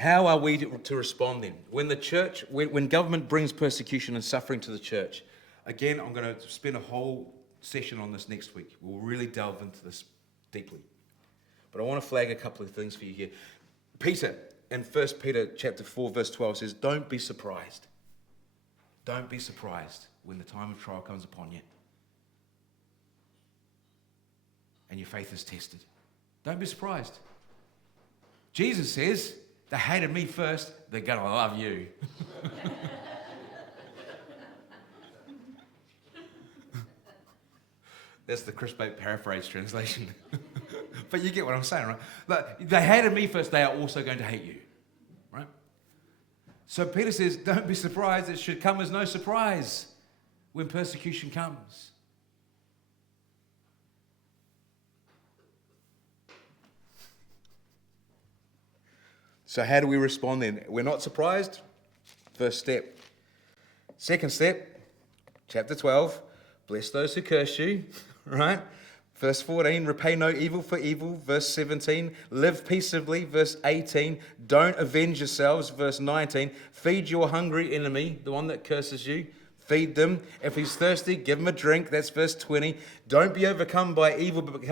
How are we to respond then? When the church, when government brings persecution and suffering to the church, again, I'm going to spend a whole session on this next week. We'll really delve into this deeply. But I want to flag a couple of things for you here. Peter, in 1 Peter chapter 4, verse 12, says, don't be surprised. Don't be surprised when the time of trial comes upon you and your faith is tested. Don't be surprised. Jesus says, they hated me first, they're going to love you. That's the Chris Bate paraphrase translation. But you get what I'm saying, right? Look, they hated me first, they are also going to hate you. Right? So Peter says, don't be surprised. It should come as no surprise when persecution comes. So how do we respond then? We're not surprised. First step. Second step, chapter 12, bless those who curse you, right? Verse 14, repay no evil for evil. Verse 17, live peaceably. Verse 18, don't avenge yourselves. Verse 19, feed your hungry enemy, the one that curses you. Feed them. If he's thirsty, give him a drink. That's verse 20. Don't be overcome by evil, but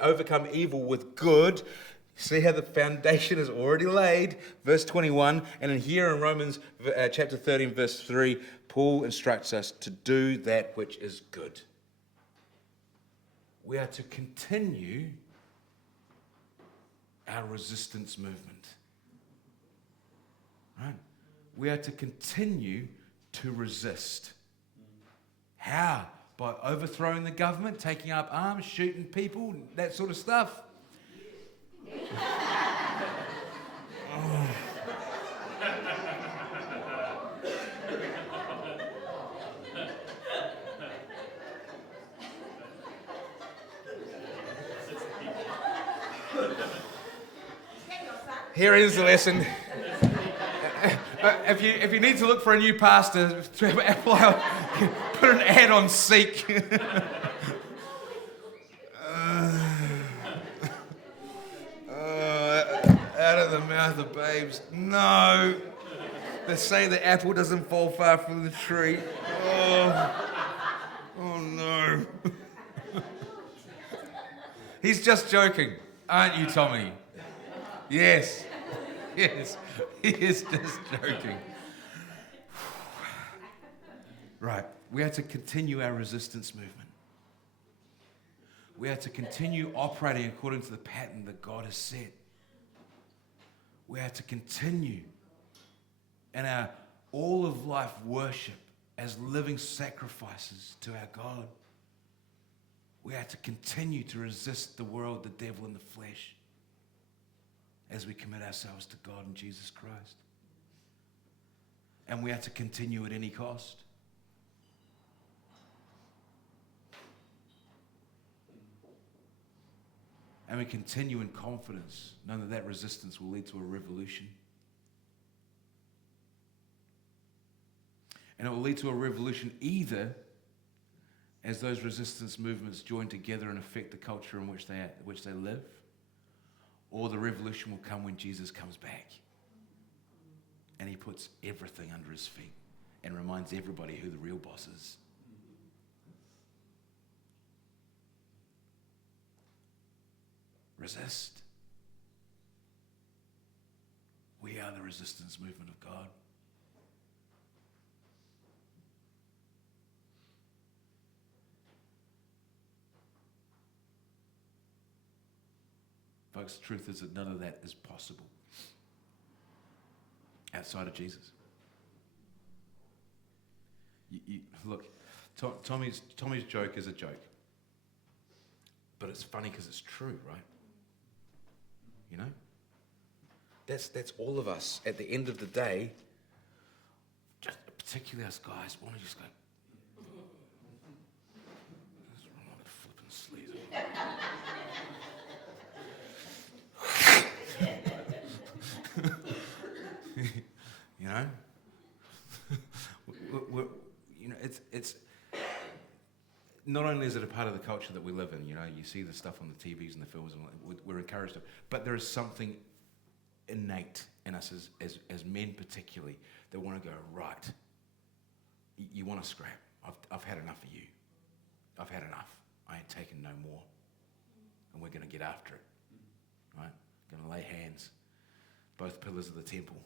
overcome evil with good. See how the foundation is already laid. Verse 21, and in here in Romans chapter 13, verse 3, Paul instructs us to do that which is good. We are to continue our resistance movement. Right? We are to continue to resist. How? By overthrowing the government, taking up arms, shooting people, that sort of stuff. Oh. Here is the lesson. If you need to look for a new pastor, apply, put an ad on Seek. Out of the mouth of babes. No. They say the apple doesn't fall far from the tree. Oh no. He's just joking, aren't you, Tommy? Yes. Yes. He is just joking. Right. We have to continue our resistance movement. We have to continue operating according to the pattern that God has set. We have to continue in our all of life worship as living sacrifices to our God. We have to continue to resist the world, the devil, and the flesh as we commit ourselves to God and Jesus Christ. And we have to continue at any cost. And we continue in confidence, knowing that resistance will lead to a revolution. And it will lead to a revolution either as those resistance movements join together and affect the culture in which they live, or the revolution will come when Jesus comes back and he puts everything under his feet and reminds everybody who the real boss is. Resist. We are the resistance movement of God. Folks, the truth is that none of that is possible outside of Jesus. Look, Tommy's joke is a joke. But it's funny because it's true, right? You know? That's all of us at the end of the day, just particularly us guys, want to just go, that's wrong with the flipping sleaze. You know? It's not only is it a part of the culture that we live in, you know, you see the stuff on the TVs and the films, and we're encouraged to, but there is something innate in us as men particularly, that want to go, right, you want to scrap. I've had enough of you. I've had enough. I ain't taking no more. And we're going to get after it. Right? Going to lay hands. Both pillars of the temple.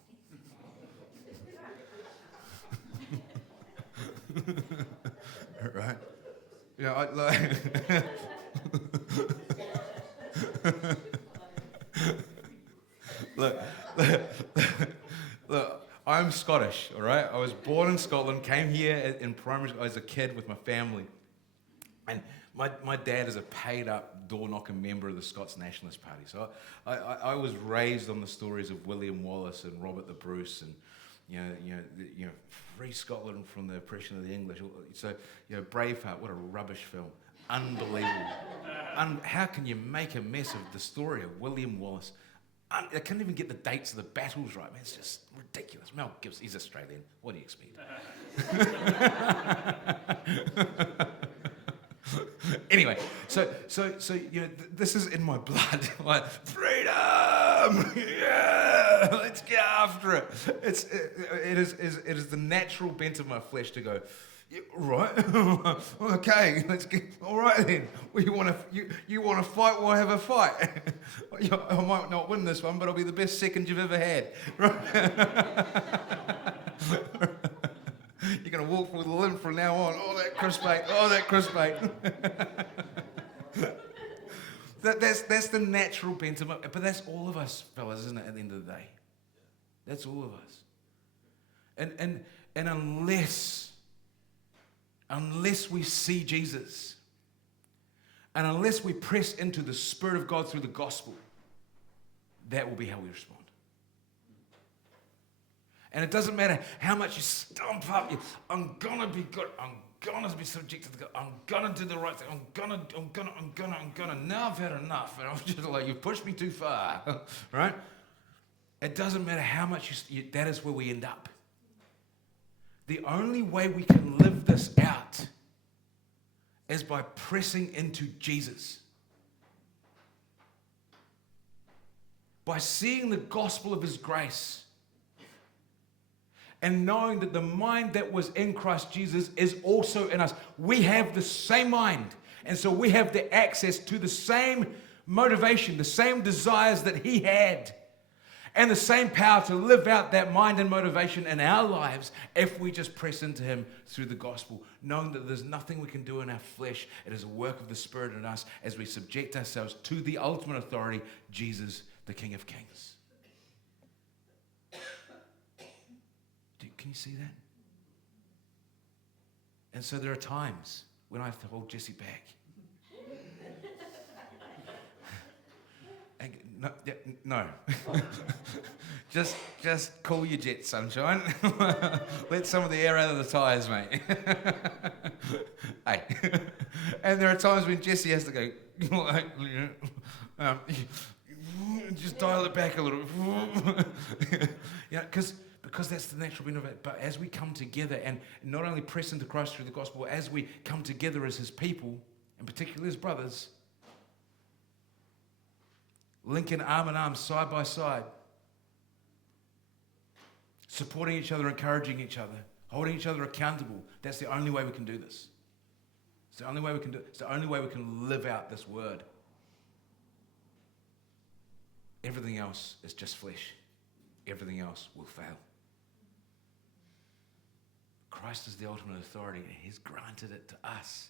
Right? You know, I like... Look, I'm Scottish, all right? I was born in Scotland, came here in primary school as a kid with my family. And my dad is a paid-up, door-knocking member of the Scots Nationalist Party. So I was raised on the stories of William Wallace and Robert the Bruce and, you know, free Scotland from the oppression of the English. So, you know, Braveheart, what a rubbish film. Unbelievable. How can you make a mess of the story of William Wallace? I can't even get the dates of the battles right, man. It's just ridiculous. Mel Gibson, he's Australian. What do you expect? Anyway, so you know, this is in my blood. Like, freedom! Yeah! Let's get after it. It is the natural bent of my flesh to go, yeah, right? Okay, let's get. All right then. Well, you want to fight? We'll have a fight. I might not win this one, but I'll be the best second you've ever had. Right? You're going to walk with a limp from now on. Oh, that crispbait. Oh, that crispbait. That's the natural bent of my... But that's all of us, fellas, isn't it, at the end of the day? That's all of us. And unless we see Jesus, and unless we press into the Spirit of God through the gospel, that will be how we respond. And it doesn't matter how much you stomp up, I'm going to be good, I'm going to be subjected to God, I'm going to do the right thing, I'm going to, now I've had enough, and I'm just like, you've pushed me too far, right? It doesn't matter how much that is where we end up. The only way we can live this out is by pressing into Jesus. By seeing the gospel of his grace and knowing that the mind that was in Christ Jesus is also in us. We have the same mind, and so we have the access to the same motivation, the same desires that he had, and the same power to live out that mind and motivation in our lives if we just press into him through the gospel, knowing that there's nothing we can do in our flesh. It is a work of the Spirit in us as we subject ourselves to the ultimate authority, Jesus, the King of Kings. Can you see that? And so there are times when I have to hold Jesse back. No. just cool your jets, sunshine. Let some of the air out of the tires, mate. Hey. And there are times when Jesse has to go, just dial it back a little. Because that's the natural benefit of it. But as we come together and not only press into Christ through the gospel, as we come together as his people, and particularly his brothers, linking arm in arm, side by side, supporting each other, encouraging each other, holding each other accountable. That's the only way we can do this. It's the only way we can do it. It's the only way we can live out this word. Everything else is just flesh. Everything else will fail. Christ is the ultimate authority, and he's granted it to us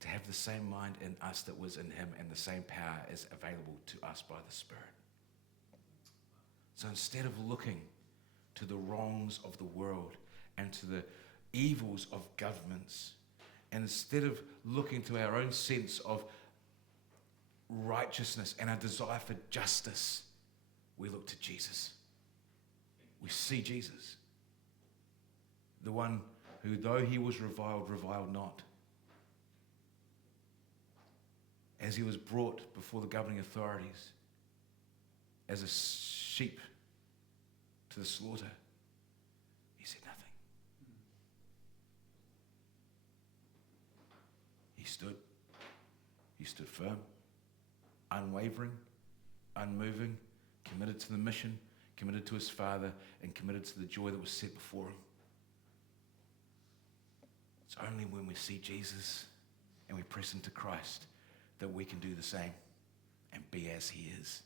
to have the same mind in us that was in him, and the same power is available to us by the Spirit. So instead of looking to the wrongs of the world and to the evils of governments, and instead of looking to our own sense of righteousness and our desire for justice, we look to Jesus. We see Jesus, the one who, though he was reviled, reviled not. As he was brought before the governing authorities as a sheep to the slaughter, he said nothing. He stood firm, unwavering, unmoving, committed to the mission, committed to his Father, and committed to the joy that was set before him. It's only when we see Jesus and we press into Christ that we can do the same and be as he is.